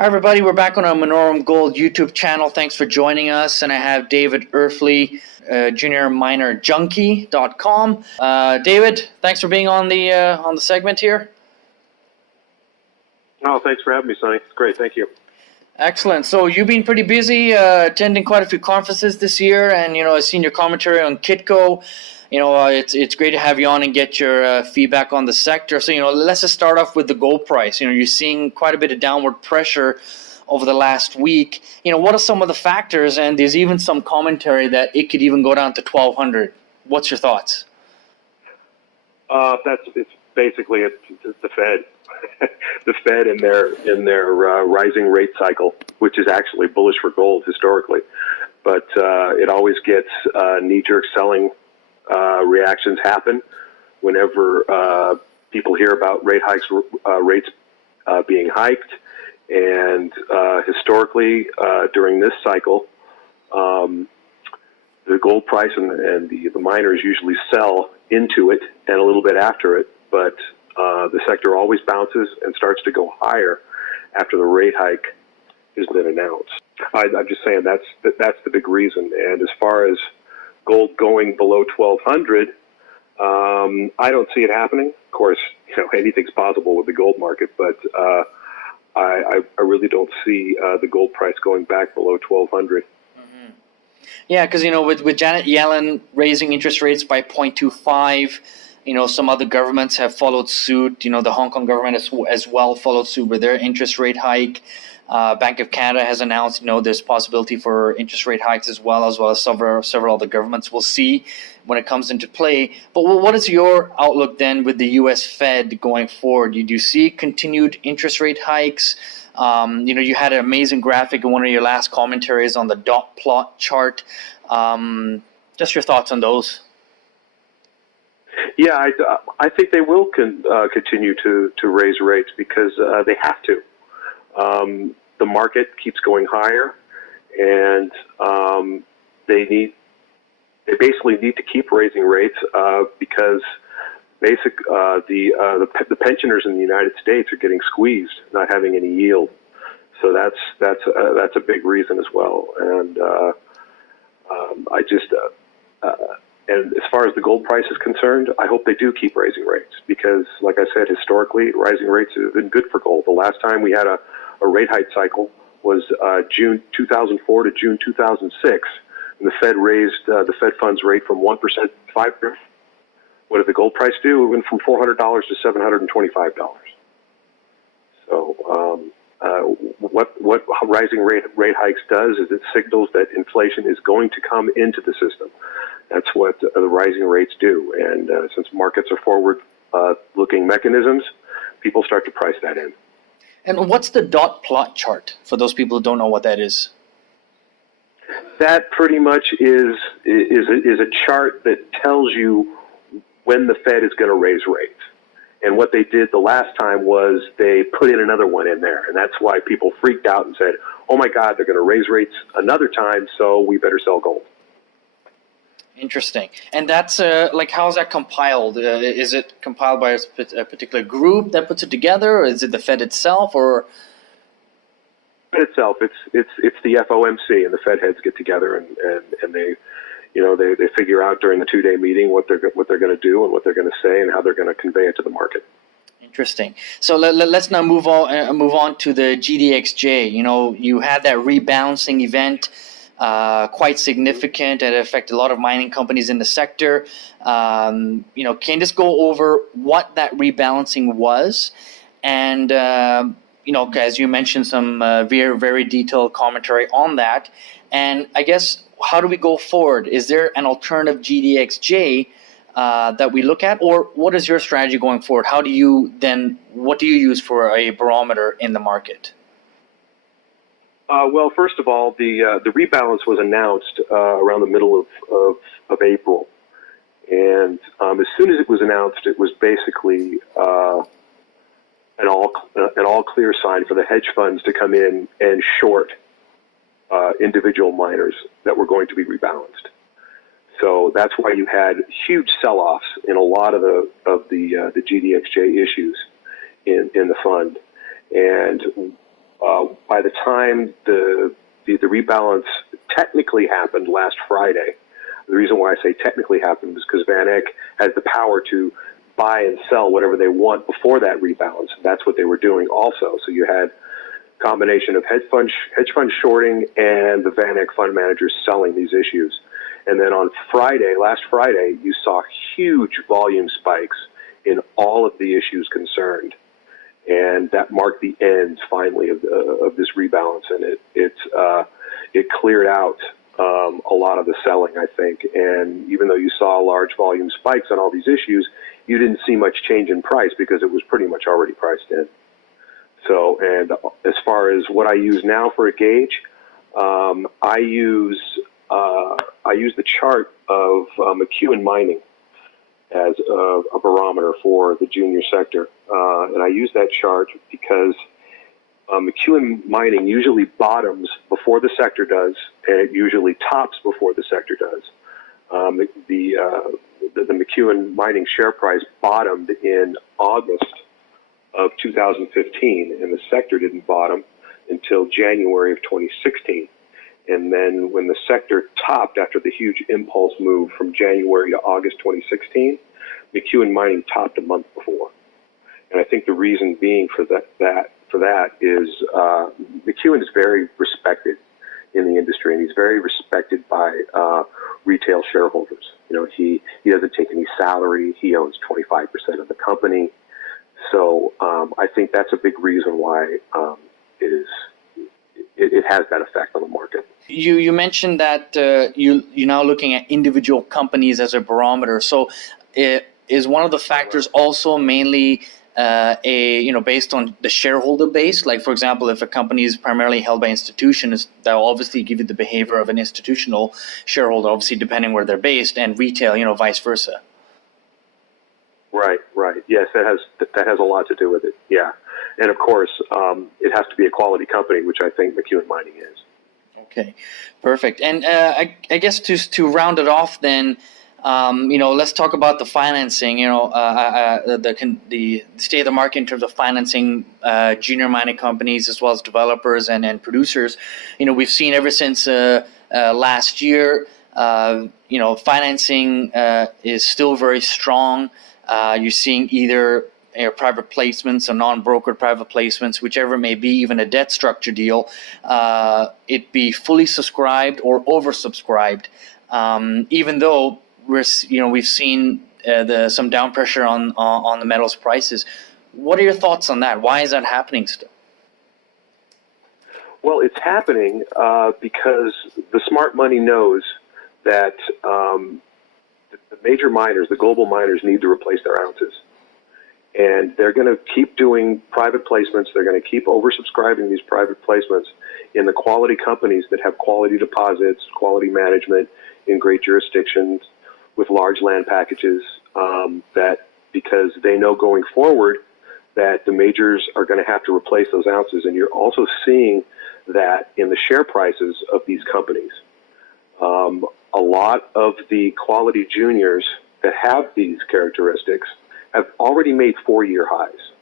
Hi, everybody. We're back on our Minaurum Gold YouTube channel. Thanks for joining us. And I have David Erfle, juniorminerjunkie.com. David, thanks for being on the segment here. Oh, thanks for having me, Sonny. It's great. Thank you. Excellent. So you've been pretty busy attending quite a few conferences this year, and I've seen your commentary on Kitco. It's great to have you on and get your feedback on the sector. So let's just start off with the gold price. You're seeing quite a bit of downward pressure over the last week. What are some of the factors? And there's even some commentary that it could even go down to 1,200. What's your thoughts? It's basically the Fed. The Fed in their rising rate cycle, which is actually bullish for gold historically, but it always gets knee-jerk selling reactions happen whenever people hear about rates being hiked, and historically during this cycle, the gold price and the miners usually sell into it and a little bit after it, but the sector always bounces and starts to go higher after the rate hike has been announced. I'm just saying that's the big reason. And as far as gold going below 1,200, I don't see it happening. Of course, anything's possible with the gold market, but I really don't see the gold price going back below 1,200. Mm-hmm. Yeah, because with Janet Yellen raising interest rates by 0.25. Some other governments have followed suit. The Hong Kong government as well followed suit with their interest rate hike. Bank of Canada has announced, there's possibility for interest rate hikes as well as several other governments. We'll see when it comes into play. But what is your outlook then with the U.S. Fed going forward? Do you see continued interest rate hikes? You had an amazing graphic in one of your last commentaries on the dot plot chart. Just your thoughts on those. Yeah, I think they will continue to raise rates because they have to. The market keeps going higher, and they basically need to keep raising rates because the pensioners in the United States are getting squeezed, not having any yield. So that's a big reason as well. And And as far as the gold price is concerned, I hope they do keep raising rates because, like I said, historically, rising rates have been good for gold. The last time we had a rate hike cycle was June 2004 to June 2006, and the Fed raised the Fed funds rate from 1% to 5%. What did the gold price do? It went from $400 to $725. So what rising rate hikes does is it signals that inflation is going to come into the system. That's what the rising rates do. And since markets are forward-looking mechanisms, people start to price that in. And what's the dot plot chart for those people who don't know what that is? That pretty much is a chart that tells you when the Fed is going to raise rates. And what they did the last time was they put in another one in there. And that's why people freaked out and said, oh, my God, they're going to raise rates another time, so we better sell gold. Interesting. And that's how is that compiled? Is it compiled by a particular group that puts it together, or is it the Fed itself, or? Itself, it's the FOMC and the Fed heads get together and they, they figure out during the 2-day meeting what they're going to do and what they're going to say and how they're going to convey it to the market. Interesting. So let's now move on to the GDXJ. You had that rebalancing event. Quite significant and affect a lot of mining companies in the sector. Can you just go over what that rebalancing was? And, as you mentioned, some very, very detailed commentary on that. And I guess, how do we go forward? Is there an alternative GDXJ that we look at? Or what is your strategy going forward? What do you use for a barometer in the market? Well, first of all, the rebalance was announced around the middle of April, and as soon as it was announced, it was basically an all clear sign for the hedge funds to come in and short individual miners that were going to be rebalanced. So that's why you had huge sell-offs in a lot of the GDXJ issues in the fund. And by the time the rebalance technically happened last Friday, the reason why I say technically happened is because Van Eck has the power to buy and sell whatever they want before that rebalance. That's what they were doing also. So you had a combination of hedge fund shorting and the Van Eck fund managers selling these issues. And then on Friday, last Friday, you saw huge volume spikes in all of the issues concerned. And that marked the end finally of this rebalance. And it cleared out a lot of the selling, I think. And even though you saw large volume spikes on all these issues, you didn't see much change in price because it was pretty much already priced in. So, and as far as what I use now for a gauge, I use the chart of McEwen Mining as a barometer for the junior sector. And I use that chart because McEwen Mining usually bottoms before the sector does, and it usually tops before the sector does. The McEwen Mining share price bottomed in August of 2015, and the sector didn't bottom until January of 2016. And then when the sector topped after the huge impulse move from January to August 2016, McEwen Mining topped a month before. And I think the reason being for that is McEwen is very respected in the industry, and he's very respected by retail shareholders. You know, he doesn't take any salary. He owns 25% of the company. So I think that's a big reason why it has that effect on the market. You mentioned that you're now looking at individual companies as a barometer. So is one of the factors also mainly based on the shareholder base? Like, for example, if a company is primarily held by institutions, that will obviously give you the behavior of an institutional shareholder, obviously depending where they're based, and retail, vice versa. Right. Yes, that has a lot to do with it. Yeah, and of course, it has to be a quality company, which I think McEwen Mining is. Okay, perfect. And I guess to round it off, then, let's talk about the financing. The state of the market in terms of financing junior mining companies as well as developers and producers. We've seen ever since last year. Financing is still very strong. You're seeing either private placements or non-brokered private placements, whichever it may be, even a debt structure deal, it be fully subscribed or oversubscribed. Even though we've seen some down pressure on the metals prices. What are your thoughts on that? Why is that happening still? Well, it's happening because the smart money knows that the major miners, the global miners, need to replace their ounces. And they're going to keep doing private placements. They're going to keep oversubscribing these private placements in the quality companies that have quality deposits, quality management in great jurisdictions with large land packages, because they know going forward that the majors are going to have to replace those ounces. And you're also seeing that in the share prices of these companies. A lot of the quality juniors that have these characteristics have already made 4-year highs,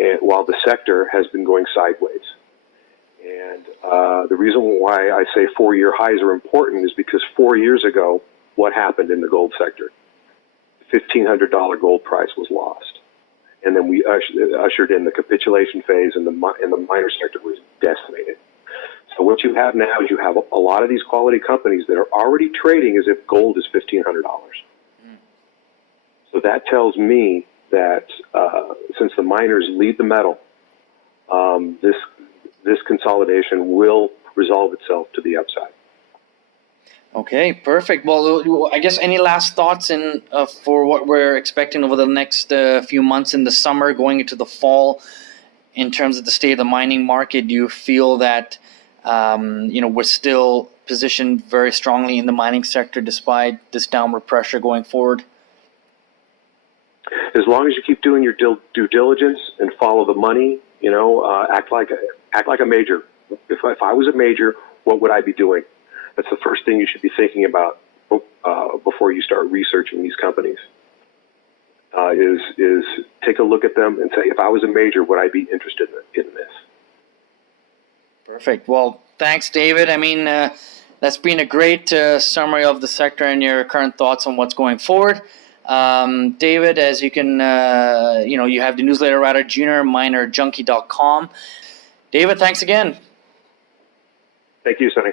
and while the sector has been going sideways. And the reason why I say 4-year highs are important is because 4 years ago, what happened in the gold sector? The $1,500 gold price was lost. And then we ushered in the capitulation phase, and the miner sector was decimated. So what you have now is you have a lot of these quality companies that are already trading as if gold is $1,500. So that tells me that since the miners lead the metal, this consolidation will resolve itself to the upside. Okay, perfect. Well, I guess any last thoughts for what we're expecting over the next few months in the summer, going into the fall, in terms of the state of the mining market? Do you feel that we're still positioned very strongly in the mining sector despite this downward pressure going forward? As long as you keep doing your due diligence and follow the money, act like a major. If I was a major, what would I be doing? That's the first thing you should be thinking about before you start researching these companies. Is take a look at them and say, if I was a major, would I be interested in this? Perfect. Well, thanks, David. I mean, that's been a great summary of the sector and your current thoughts on what's going forward. David, as you can, you have the newsletter writer, juniorminerjunkie.com. David, thanks again. Thank you, Sonny.